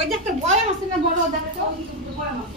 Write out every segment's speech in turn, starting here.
ওই যে একটা বড় মাছ না বড় দাঁড়া তো বড় মাছ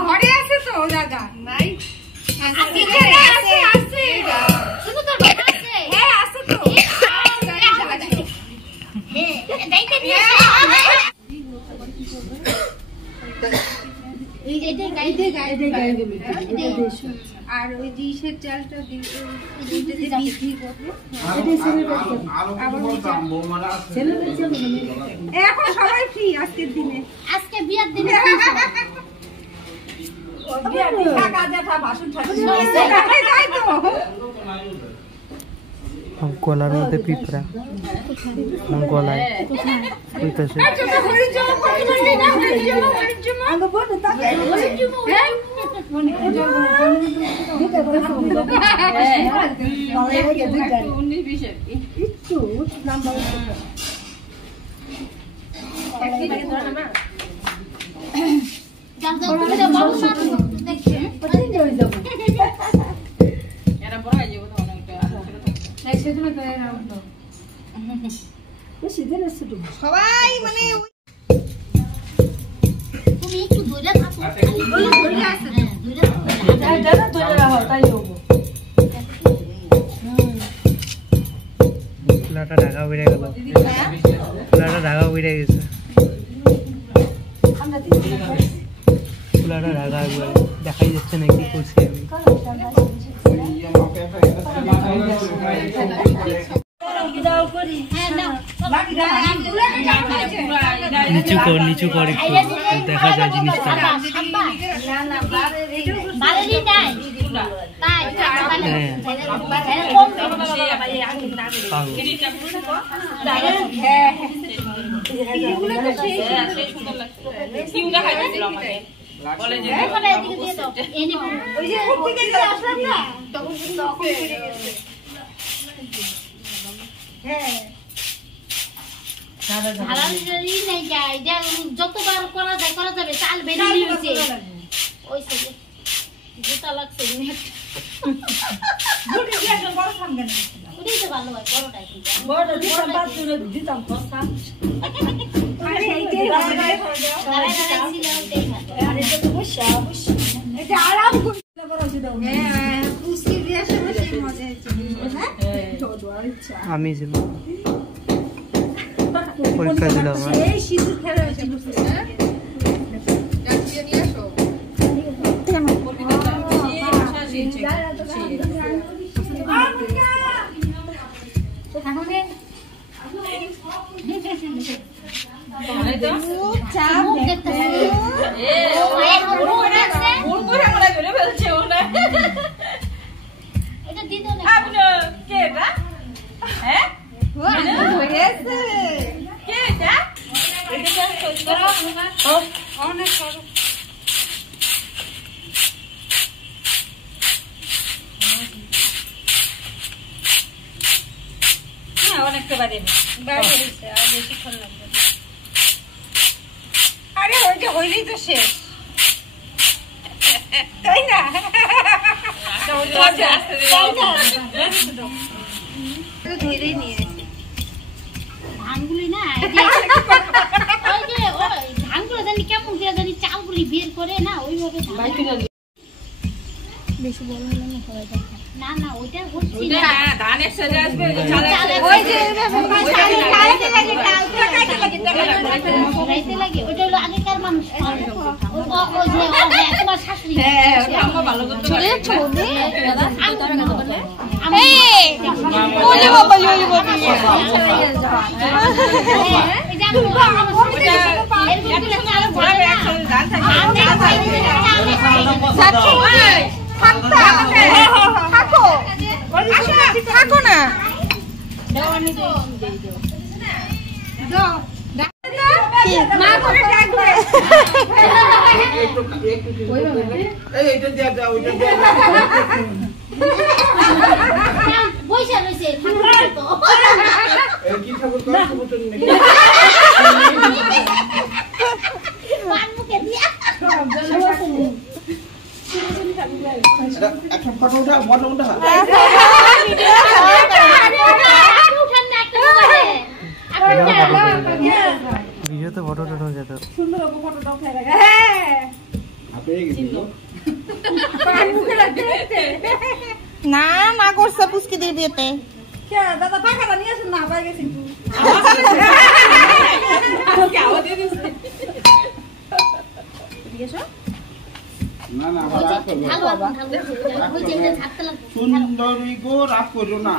ঘরে আছে তো দাদা নাই আর ওই ডিশের চালটা এখন সবাই ফ্রি আজকের দিনে আজকে বিয়ের দিনে গলার মধ্যে পিঁপড়া গলায় সবাই মানে তুমি একটু ধরে থাকো ফুলাটা ঢাকা বেড়ে গেল ফুলাটা ঢাকা বেড়ে গেছে ফুলাটা ঢাকা দেখাই যাচ্ছে না কি করছি আমি নিচু কর একটু দেখা যায় জিনিসটা যতবার করা যায় করা যাবে চাল বেরিয়ে ওই জুতা লাগছে ভালো হয় আমি পরীক্ষা দিলাম অনেকটা বাড়ি হয়েছে আর বেশিক্ষণ লাগবে আরে ওইটা হইলেই তো শেষ তাই না ধরেই নিয়ে ধানগুলি না ধানগুলো জানি কেমন করে জানি চালগুলি বের করে না ওইভাবে বেশি বড় হলে না সবাই দেখা না না ওইটা হচ্ছে না ধানের সাথে আসবে ওই যে লাগে ওইটা হলো আগেকার মানুষ ওই যে তোমার শাশুড়ি আম্মা ভালো করতে পারে ওলে বাবা ওলে বাবা থাকো না বইসা রয়েছে একটা ফটো উঠা ফটো উঠা ভিডিওতে ফটো টটো যেত সুন্দর ফটোটা উঠে রাখা হ্যাঁ না না করছে পুচকি দিয়ে বিয়েতে দাদা পাখাটা নিয়ে আসুন না পাই গেছি না না সুন্দরী গো রাগ করো না